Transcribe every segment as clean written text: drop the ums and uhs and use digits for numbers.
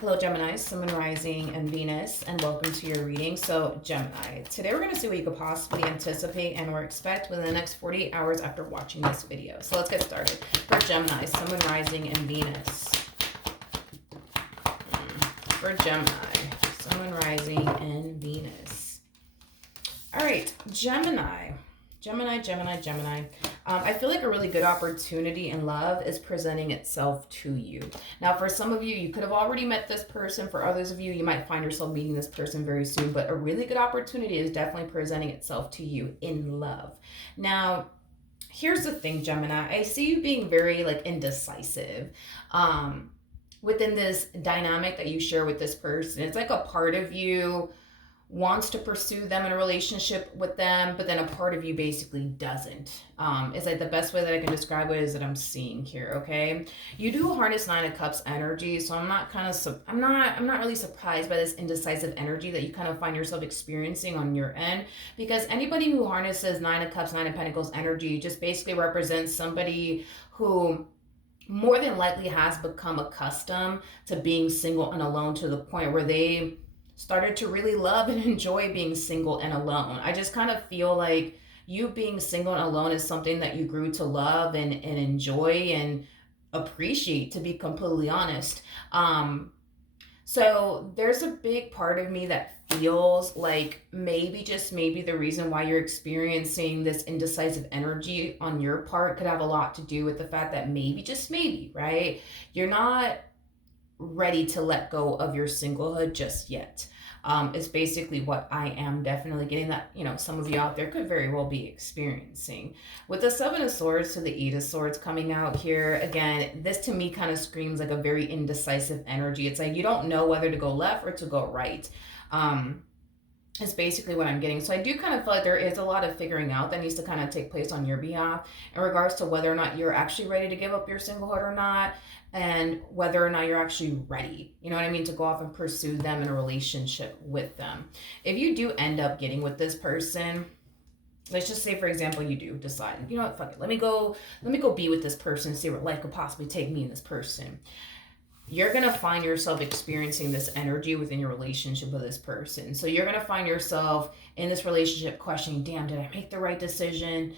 Hello, Gemini, Sun, Rising, and Venus, and welcome to your reading. So, Gemini, today we're going to see what you could possibly anticipate and or expect within the next 48 hours after watching this video. So, let's get started. For Gemini, Sun, Rising, and Venus. For Gemini, Sun, Rising, and Venus. All right, Gemini. Gemini. I feel like a really good opportunity in love is presenting itself to you. Now, for some of you, you could have already met this person. For others of you, you might find yourself meeting this person very soon. But a really good opportunity is definitely presenting itself to you in love. Now, here's the thing, Gemini. I see you being very indecisive. Within this dynamic that you share with this person, it's like a part of you wants to pursue them in a relationship with them, but then a part of you basically doesn't. It's like the best way that I can describe it is that I'm seeing here. Okay, you do harness Nine of Cups energy, so I'm not really surprised by this indecisive energy that you kind of find yourself experiencing on your end, because anybody who harnesses Nine of Cups, Nine of Pentacles energy just basically represents somebody who more than likely has become accustomed to being single and alone to the point where they started to really love and enjoy being single and alone. I just kind of feel like you being single and alone is something that you grew to love and enjoy and appreciate, to be completely honest. So there's a big part of me that feels like maybe, just maybe, the reason why you're experiencing this indecisive energy on your part could have a lot to do with the fact that maybe, just maybe, right? You're not ready to let go of your singlehood just yet. Is basically what I am definitely getting, that some of you out there could very well be experiencing. With the Seven of Swords to the Eight of Swords coming out here, again, this to me kind of screams like a very indecisive energy. It's like you don't know whether to go left or to go right. Is basically what I'm getting. So I do kind of feel like there is a lot of figuring out that needs to kind of take place on your behalf in regards to whether or not you're actually ready to give up your singlehood or not, and whether or not you're actually ready, you know what I mean, to go off and pursue them in a relationship with them. If you do end up getting with this person, let's just say, for example, you do decide, you know what, fuck it, let me go be with this person, see where life could possibly take me and this person. You're going to find yourself experiencing this energy within your relationship with this person. So you're going to find yourself in this relationship questioning, damn, did I make the right decision?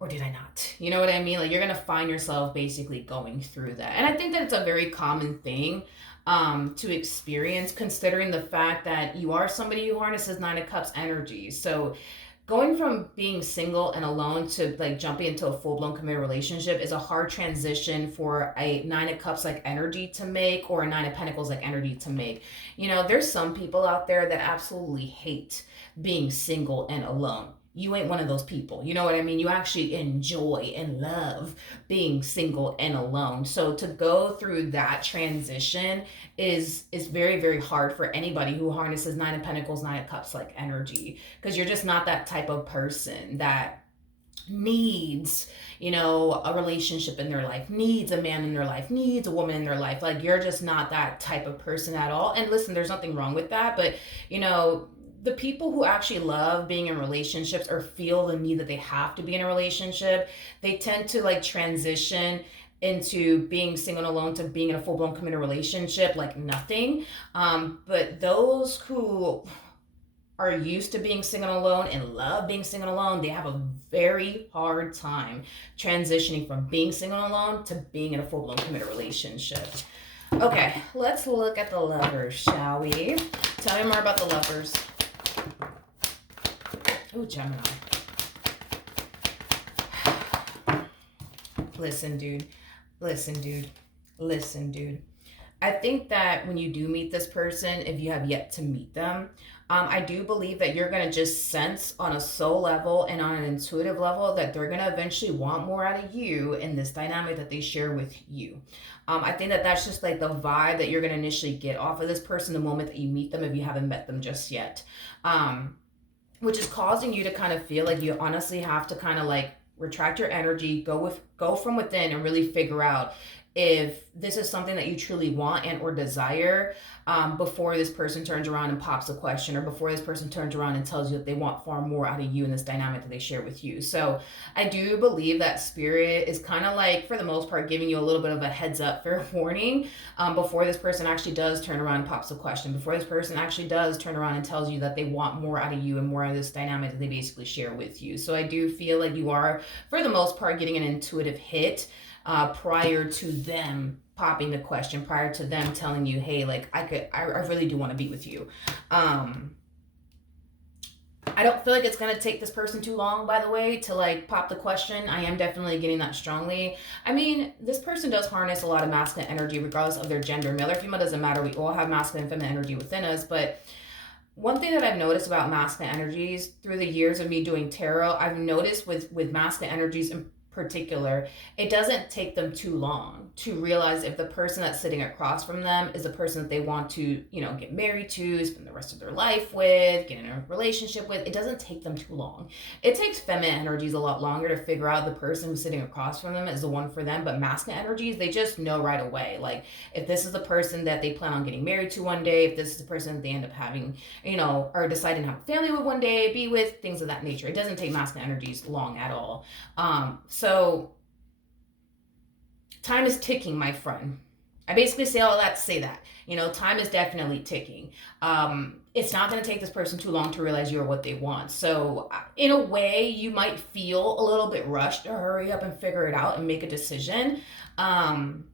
Or did I not? You know what I mean? Like, you're going to find yourself basically going through that. And I think that it's a very common thing to experience, considering the fact that you are somebody who harnesses Nine of Cups energy. So going from being single and alone to jumping into a full-blown committed relationship is a hard transition for a Nine of Cups energy to make, or a Nine of Pentacles energy to make. There's some people out there that absolutely hate being single and alone. You ain't one of those people. You know what I mean? You actually enjoy and love being single and alone. So to go through that transition is very, very hard for anybody who harnesses Nine of Pentacles, Nine of Cups energy, because you're just not that type of person that needs a relationship in their life, needs a man in their life, needs a woman in their life. Like, you're just not that type of person at all. And listen, there's nothing wrong with that, but the people who actually love being in relationships or feel the need that they have to be in a relationship, they tend to transition into being single and alone to being in a full-blown committed relationship like nothing. But those who are used to being single and alone and love being single and alone, they have a very hard time transitioning from being single and alone to being in a full-blown committed relationship. Okay, let's look at the lovers, shall we? Tell me more about the lovers. Oh, Gemini. Listen, dude. I think that when you do meet this person, if you have yet to meet them, I do believe that you're going to just sense on a soul level and on an intuitive level that they're going to eventually want more out of you in this dynamic that they share with you. I think that that's just the vibe that you're going to initially get off of this person the moment that you meet them, if you haven't met them just yet. Which is causing you to kind of feel like you honestly have to kind of retract your energy, go from within and really figure out, if this is something that you truly want and or desire, before this person turns around and pops a question, or before this person turns around and tells you that they want far more out of you in this dynamic that they share with you. So I do believe that spirit is kind of like, for the most part, giving you a little bit of a heads up, fair warning, before this person actually does turn around and pops a question, before this person actually does turn around and tells you that they want more out of you and more out of this dynamic that they basically share with you. So I do feel like you are, for the most part, getting an intuitive hit prior to them popping the question, prior to them telling you, hey, like I really do want to be with you. I don't feel like it's gonna take this person too long, by the way, to like pop the question. I am definitely getting that strongly. I mean, this person does harness a lot of masculine energy, regardless of their gender. Male or female doesn't matter. We all have masculine and feminine energy within us. But one thing that I've noticed about masculine energies through the years of me doing tarot, I've noticed with masculine energies in particular, it doesn't take them too long to realize if the person that's sitting across from them is a person that they want to, get married to, spend the rest of their life with, get in a relationship with. It doesn't take them too long. It takes feminine energies a lot longer to figure out the person who's sitting across from them is the one for them. But masculine energies, they just know right away. Like, if this is the person that they plan on getting married to one day, if this is the person that they end up having, or deciding to have a family with one day, be with, things of that nature. It doesn't take masculine energies long at all. So time is ticking, my friend. I basically say all that to say that, time is definitely ticking. It's not going to take this person too long to realize you're what they want. So in a way, you might feel a little bit rushed to hurry up and figure it out and make a decision. And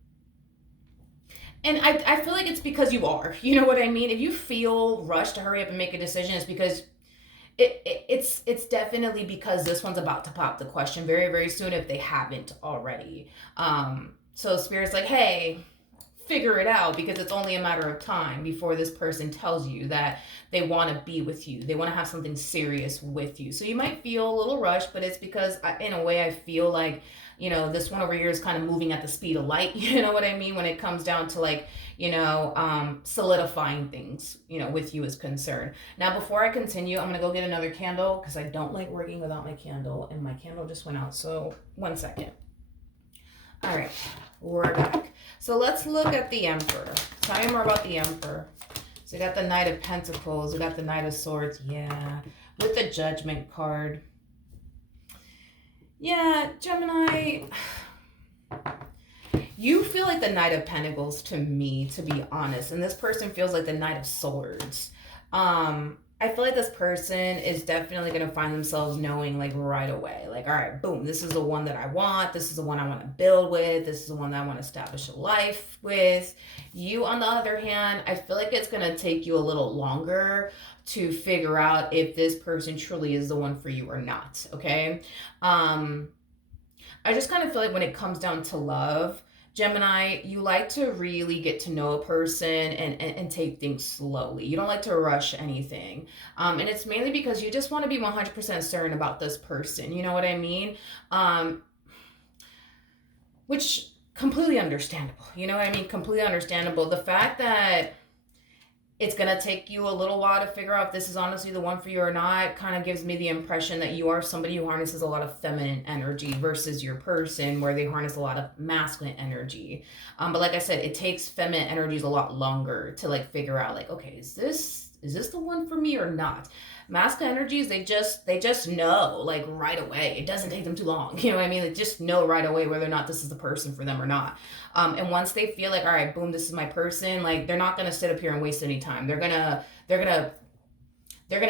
I feel like it's because you are, you know what I mean? If you feel rushed to hurry up and make a decision, it's because it's definitely because this one's about to pop the question very, very soon if they haven't already. So Spirit's like, hey, figure it out, because it's only a matter of time before this person tells you that they want to be with you. They want to have something serious with you. So you might feel a little rushed, but it's because in a way I feel like, this one over here is kind of moving at the speed of light. You know what I mean? When it comes down to like, solidifying things, with you is concerned. Now, before I continue, I'm going to go get another candle because I don't like working without my candle, and my candle just went out. So 1 second. All right, we're back. So let's look at the Emperor. Tell me more about the Emperor. So we got the Knight of Pentacles. We got the Knight of Swords. Yeah, with the Judgment card. Yeah, Gemini, you feel like the Knight of Pentacles to me, to be honest. And this person feels like the Knight of Swords. I feel like this person is definitely going to find themselves knowing like right away, like, all right, boom, this is the one that I want. This is the one I want to build with. This is the one that I want to establish a life with. You, on the other hand, I feel like it's going to take you a little longer to figure out if this person truly is the one for you or not. Okay. I just kind of feel like when it comes down to love, Gemini, you like to really get to know a person and take things slowly. You don't like to rush anything. And it's mainly because you just want to be 100% certain about this person. You know what I mean? Which, completely understandable. You know what I mean? Completely understandable. The fact that it's going to take you a little while to figure out if this is honestly the one for you or not kind of gives me the impression that you are somebody who harnesses a lot of feminine energy versus your person where they harness a lot of masculine energy. But like I said, it takes feminine energies a lot longer to like figure out like, okay, is this the one for me or not? Masculine energies, they just know like right away. It doesn't take them too long. You know what I mean? They just know right away whether or not this is the person for them or not. And once they feel like, all right, boom, this is my person, like they're not gonna sit up here and waste any time. They're gonna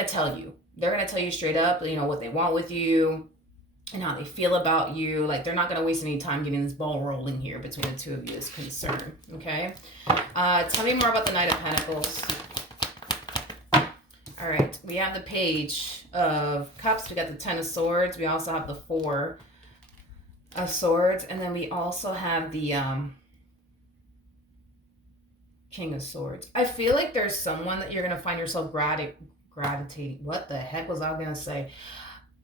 tell you. They're gonna tell you straight up, what they want with you and how they feel about you. Like they're not gonna waste any time getting this ball rolling here between the two of you is concerned. Okay. Tell me more about the Knight of Pentacles. All right, we have the Page of Cups. We got the Ten of Swords. We also have the Four of Swords. And then we also have the King of Swords. I feel like there's someone that you're going to find yourself gravitating. What the heck was I going to say?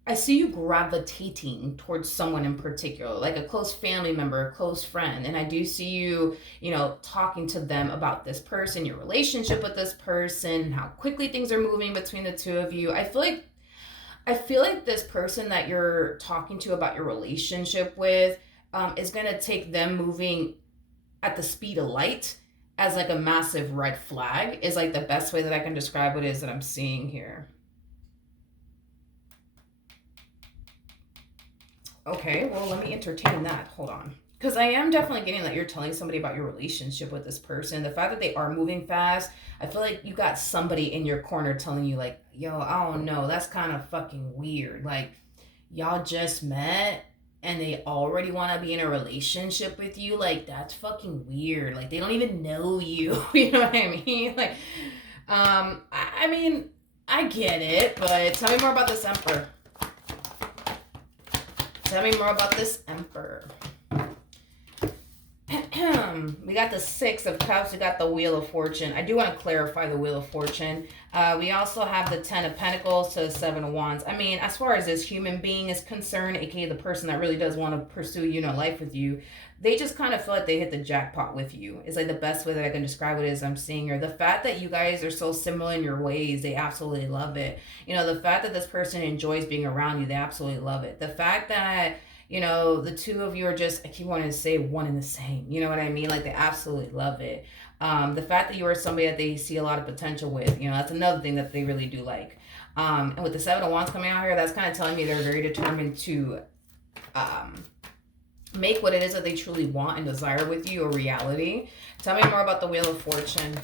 I see you gravitating towards someone in particular, like a close family member, a close friend. And I do see you, talking to them about this person, your relationship with this person, how quickly things are moving between the two of you. I feel like this person that you're talking to about your relationship with is going to take them moving at the speed of light as like a massive red flag is like the best way that I can describe what it is that I'm seeing here. Okay, well, let me entertain that. Hold on. Because I am definitely getting that you're telling somebody about your relationship with this person. The fact that they are moving fast, I feel like you got somebody in your corner telling you, like, yo, I don't know, that's kind of fucking weird. Like, y'all just met and they already want to be in a relationship with you. Like, that's fucking weird. Like, they don't even know you. You know what I mean? Like, I mean, I get it, but tell me more about this Emperor. Tell me more about this Emperor. We got the Six of Cups. We got the Wheel of Fortune. I do want to clarify the Wheel of Fortune. We also have the Ten of Pentacles to the Seven of Wands. I mean, as far as this human being is concerned, aka the person that really does want to pursue, you know, life with you, they just kind of feel like they hit the jackpot with you. It's like the best way that I can describe it is I'm seeing her. The fact that you guys are so similar in your ways, they absolutely love it. You know, the fact that this person enjoys being around you, they absolutely love it. The fact that, you know, the two of you are just, I keep wanting to say one and the same. You know what I mean? Like, they absolutely love it. The fact that you are somebody that they see a lot of potential with, you know, that's another thing that they really do like. And with the Seven of Wands coming out here, that's kind of telling me they're very determined to make what it is that they truly want and desire with you a reality. Tell me more about the Wheel of Fortune.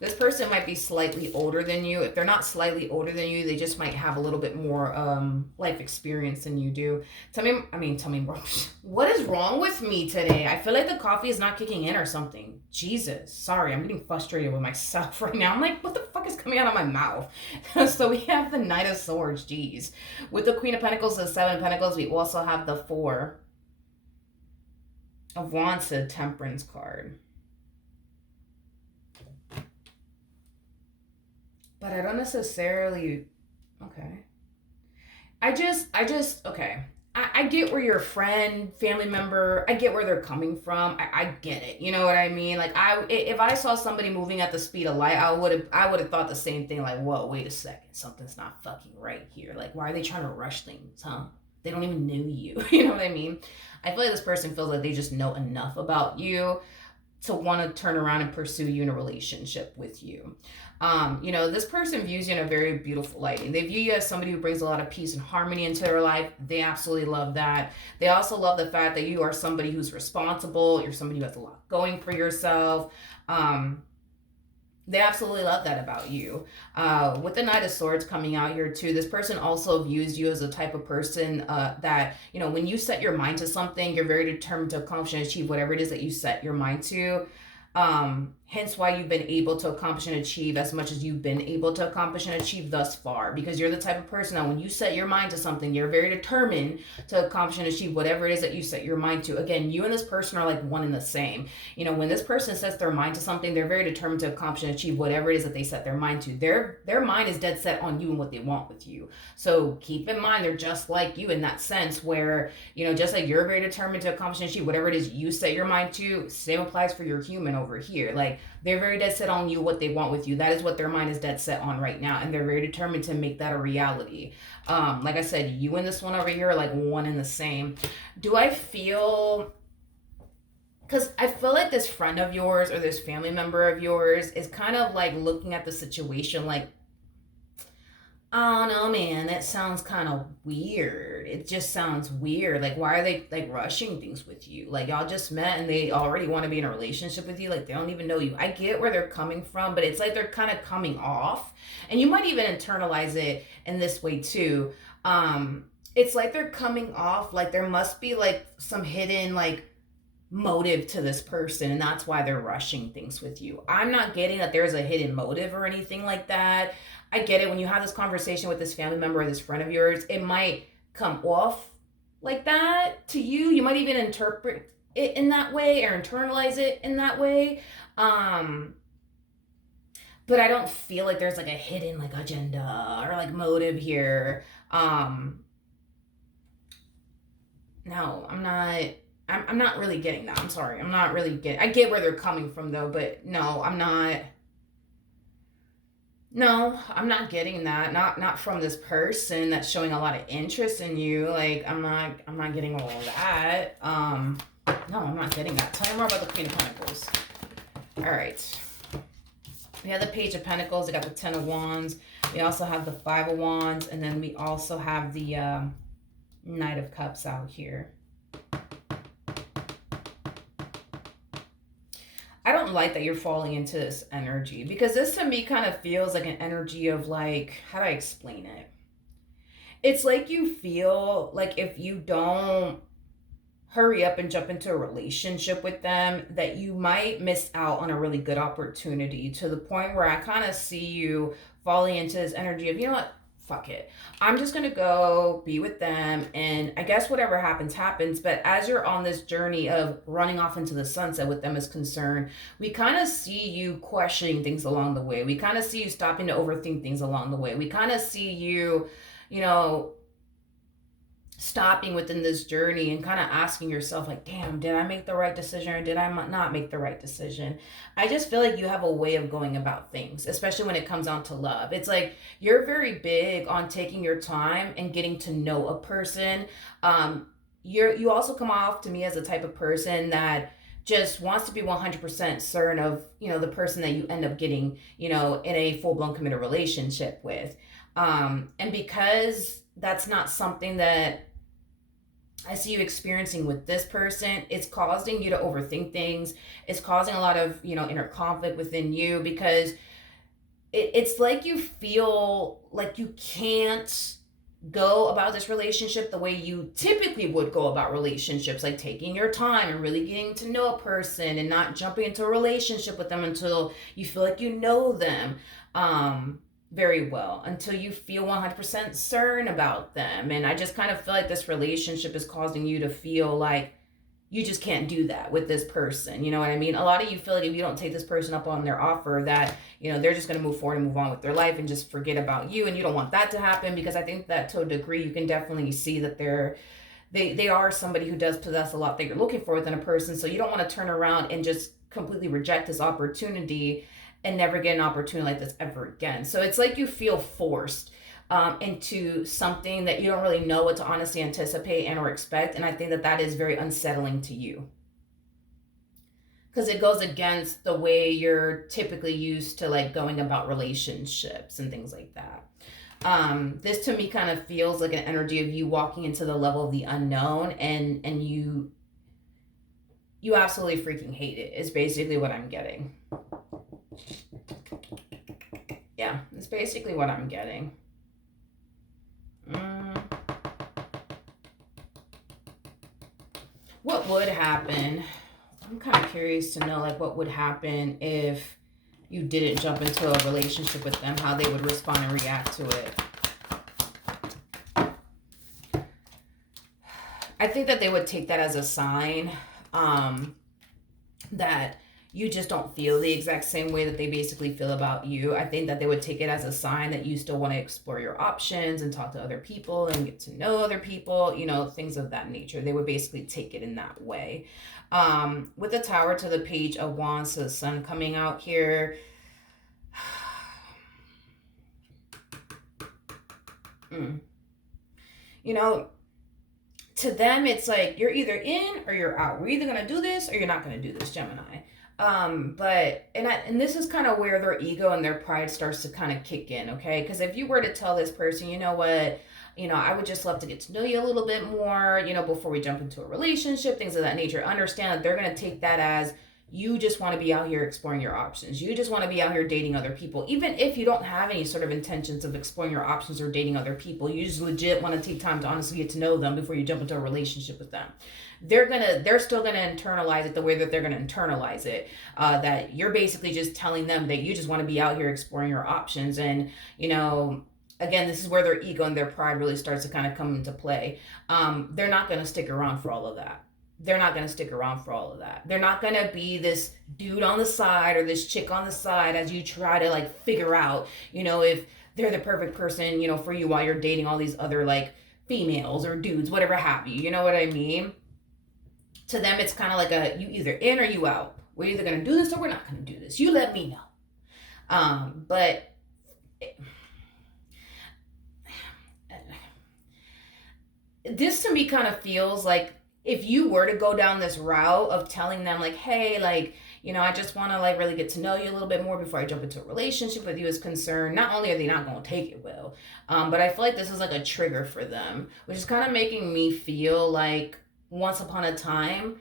This person might be slightly older than you. If they're not slightly older than you, they just might have a little bit more life experience than you do. Tell me more. What is wrong with me today? I feel like the coffee is not kicking in or something. Jesus. Sorry, I'm getting frustrated with myself right now. I'm like, what the fuck is coming out of my mouth? So we have the Knight of Swords. Jeez. With the Queen of Pentacles and the Seven of Pentacles, we also have the Four of Wands, the Temperance card. But I don't necessarily, okay. Okay. I get where you're a friend, family member. I get where they're coming from. I get it. You know what I mean? Like, if I saw somebody moving at the speed of light, I would have thought the same thing. Like, whoa, wait a second. Something's not fucking right here. Like, why are they trying to rush things, huh? They don't even know you. You know what I mean? I feel like this person feels like they just know enough about you to want to turn around and pursue you in a relationship with you. You know, this person views you in a very beautiful light. And they view you as somebody who brings a lot of peace and harmony into their life. They absolutely love that. They also love the fact that you are somebody who's responsible. You're somebody who has a lot going for yourself. They absolutely love that about you. With the Knight of Swords coming out here too, this person also views you as a type of person that, you know, when you set your mind to something, you're very determined to accomplish and achieve whatever it is that you set your mind to. Hence why you've been able to accomplish and achieve as much as you've been able to accomplish and achieve thus far, because you're the type of person that when you set your mind to something, you're very determined to accomplish and achieve whatever it is that you set your mind to. Again, you and this person are like one and the same. You know, when this person sets their mind to something, they're very determined to accomplish and achieve whatever it is that they set their mind to. Their mind is dead set on you and what they want with you. So keep in mind, they're just like you in that sense where, you know, just like you're very determined to accomplish and achieve whatever it is you set your mind to, same applies for your human over here. Like, they're very dead set on you, what they want with you. That is what their mind is dead set on right now. And they're very determined to make that a reality. Like I said, you and this one over here are like one and the same. Do I feel... Because I feel like this friend of yours or this family member of yours is kind of like looking at the situation like, I don't know, man, that sounds kind of weird. It just sounds weird. Like, why are they like rushing things with you? Like, y'all just met and they already want to be in a relationship with you. Like, they don't even know you. I get where they're coming from, but it's like they're kind of coming off. And you might even internalize it in this way too. It's like they're coming off like there must be like some hidden like motive to this person, and that's why they're rushing things with you. I'm not getting that there's a hidden motive or anything like that. I get it. When you have this conversation with this family member or this friend of yours, it might come off like that to you. You might even interpret it in that way or internalize it in that way. But I don't feel like there's like a hidden like agenda or like motive here. No, I'm not really getting that. I'm sorry. I'm not really getting... I get where they're coming from though, but no, I'm not... No, I'm not getting that. Not from this person that's showing a lot of interest in you. Like I'm not getting all of that. No, I'm not getting that. Tell me more about the Queen of Pentacles. All right. We have the Page of Pentacles. We got the Ten of Wands. We also have the Five of Wands, and then we also have the Knight of Cups out here. I don't like that you're falling into this energy, because this to me kind of feels like an energy of, like, how do I explain it? It's like you feel like if you don't hurry up and jump into a relationship with them, that you might miss out on a really good opportunity, to the point where I kind of see you falling into this energy of, you know what, fuck it, I'm just gonna go be with them, and I guess whatever happens happens. But as you're on this journey of running off into the sunset with them is concerned, we kind of see you questioning things along the way. We kind of see you stopping to overthink things along the way. We kind of see you, you know, stopping within this journey and kind of asking yourself, like, damn, did I make the right decision, or did I not make the right decision? I just feel like you have a way of going about things, especially when it comes down to love. It's like you're very big on taking your time and getting to know a person. You also come off to me as a type of person that just wants to be 100% certain of, the person that you end up getting, in a full-blown committed relationship with. And because that's not something that I see you experiencing with this person, it's causing you to overthink things. It's causing a lot of, inner conflict within you, because it's like you feel like you can't go about this relationship the way you typically would go about relationships, like taking your time and really getting to know a person and not jumping into a relationship with them until you feel like you know them. Very well, until you feel 100% certain about them. And I just kind of feel like this relationship is causing you to feel like you just can't do that with this person. You know what I mean? A lot of you feel like if you don't take this person up on their offer, that, they're just going to move forward and move on with their life and just forget about you. And you don't want that to happen, because I think that to a degree you can definitely see that they are somebody who does possess a lot that you're looking for within a person. So you don't want to turn around and just completely reject this opportunity and never get an opportunity like this ever again. So it's like you feel forced into something that you don't really know what to honestly anticipate and or expect. And I think that that is very unsettling to you, because it goes against the way you're typically used to, like, going about relationships and things like that. This to me kind of feels like an energy of you walking into the level of the unknown, and you absolutely freaking hate it, is basically what I'm getting. Yeah, it's basically what I'm getting. What would happen? I'm kind of curious to know, like, what would happen if you didn't jump into a relationship with them, how they would respond and react to it. I think that they would take that as a sign that you just don't feel the exact same way that they basically feel about you. I think that they would take it as a sign that you still want to explore your options and talk to other people and get to know other people, things of that nature. They would basically take it in that way. With the Tower to the Page of Wands to the Sun coming out here, to them, it's like you're either in or you're out. We're either going to do this or you're not going to do this, Gemini. And this is kind of where their ego and their pride starts to kind of kick in, okay? Because if you were to tell this person, you know what, I would just love to get to know you a little bit more, before we jump into a relationship, things of that nature, understand that they're going to take that as you just want to be out here exploring your options. You just want to be out here dating other people. Even if you don't have any sort of intentions of exploring your options or dating other people, you just legit want to take time to honestly get to know them before you jump into a relationship with them. They're still gonna internalize it the way that they're gonna internalize it. That you're basically just telling them that you just want to be out here exploring your options. And, again, this is where their ego and their pride really starts to kind of come into play. They're not gonna stick around for all of that. They're not going to stick around for all of that. They're not going to be this dude on the side or this chick on the side as you try to, like, figure out, if they're the perfect person, for you while you're dating all these other, like, females or dudes, whatever have you. You know what I mean? To them, it's kind of like you either in or you out. We're either going to do this or we're not going to do this. You let me know. But This to me kind of feels like if you were to go down this route of telling them like, hey, like, I just want to like really get to know you a little bit more before I jump into a relationship with you is concerned, not only are they not going to take it well, but I feel like this is like a trigger for them, which is kind of making me feel like once upon a time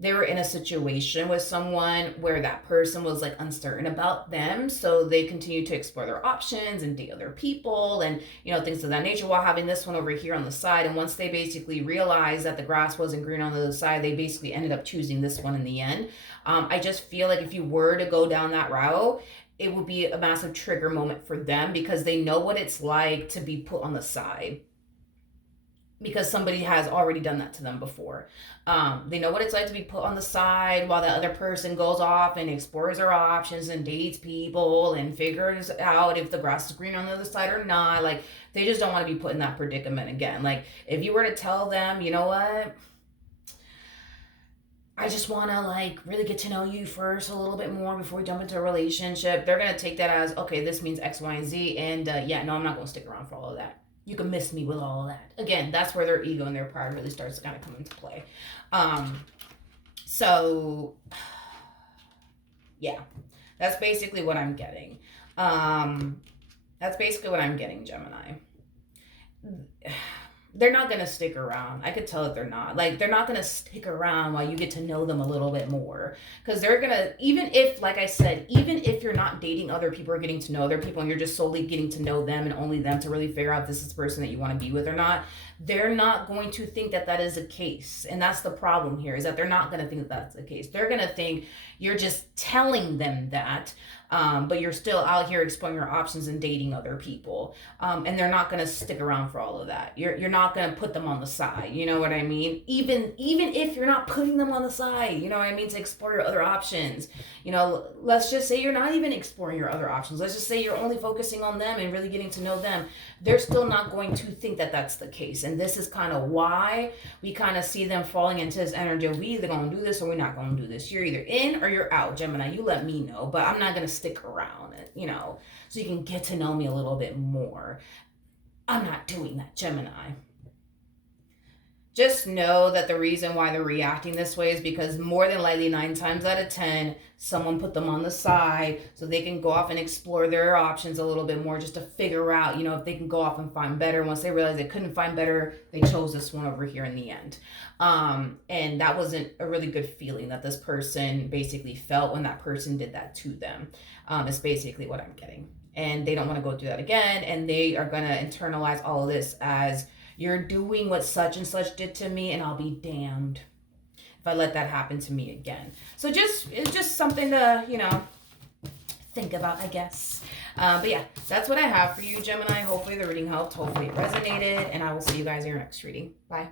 they were in a situation with someone where that person was like uncertain about them, so they continued to explore their options and date other people and things of that nature, while having this one over here on the side. And once they basically realized that the grass wasn't green on the other side, they basically ended up choosing this one in the end. I just feel like if you were to go down that route, it would be a massive trigger moment for them, because they know what it's like to be put on the side, because somebody has already done that to them before. They know what it's like to be put on the side while the other person goes off and explores their options and dates people and figures out if the grass is green on the other side or not. Like, they just don't want to be put in that predicament again. Like, if you were to tell them, you know what, I just want to like really get to know you first a little bit more before we jump into a relationship, they're going to take that as, okay, this means X, Y, and Z. And yeah, no, I'm not going to stick around for all of that. You can miss me with all of that. Again, that's where their ego and their pride really starts to kind of come into play. So yeah, that's basically what I'm getting. Gemini. They're not going to stick around. I could tell that they're not. Like, they're not going to stick around while you get to know them a little bit more. Because they're going to, even if, like I said, even if you're not dating other people or getting to know other people and you're just solely getting to know them and only them to really figure out if this is the person that you want to be with or not, they're not going to think that that is the case. And that's the problem here, is that they're not going to think that that's the case. They're going to think you're just telling them that, but you're still out here exploring your options and dating other people. And they're not going to stick around for all of that. You're not going to put them on the side. You know what I mean? Even if you're not putting them on the side, you know what I mean, to explore your other options. Let's just say you're not even exploring your other options. Let's just say you're only focusing on them and really getting to know them. They're still not going to think that that's the case. And this is kind of why we kind of see them falling into this energy of, we either going to do this or we're not going to do this. You're either in or you're out, Gemini. You let me know, but I'm not going to stick around, so you can get to know me a little bit more. I'm not doing that, Gemini. Just know that the reason why they're reacting this way is because more than likely 9 times out of 10, someone put them on the side so they can go off and explore their options a little bit more, just to figure out, if they can go off and find better. Once they realize they couldn't find better, they chose this one over here in the end. And that wasn't a really good feeling that this person basically felt when that person did that to them. Is basically what I'm getting. And they don't want to go through that again. And they are going to internalize all of this as, you're doing what such and such did to me, and I'll be damned if I let that happen to me again. So it's just something to, think about, I guess. But yeah, that's what I have for you, Gemini. Hopefully the reading helped. Hopefully it resonated. And I will see you guys in your next reading. Bye.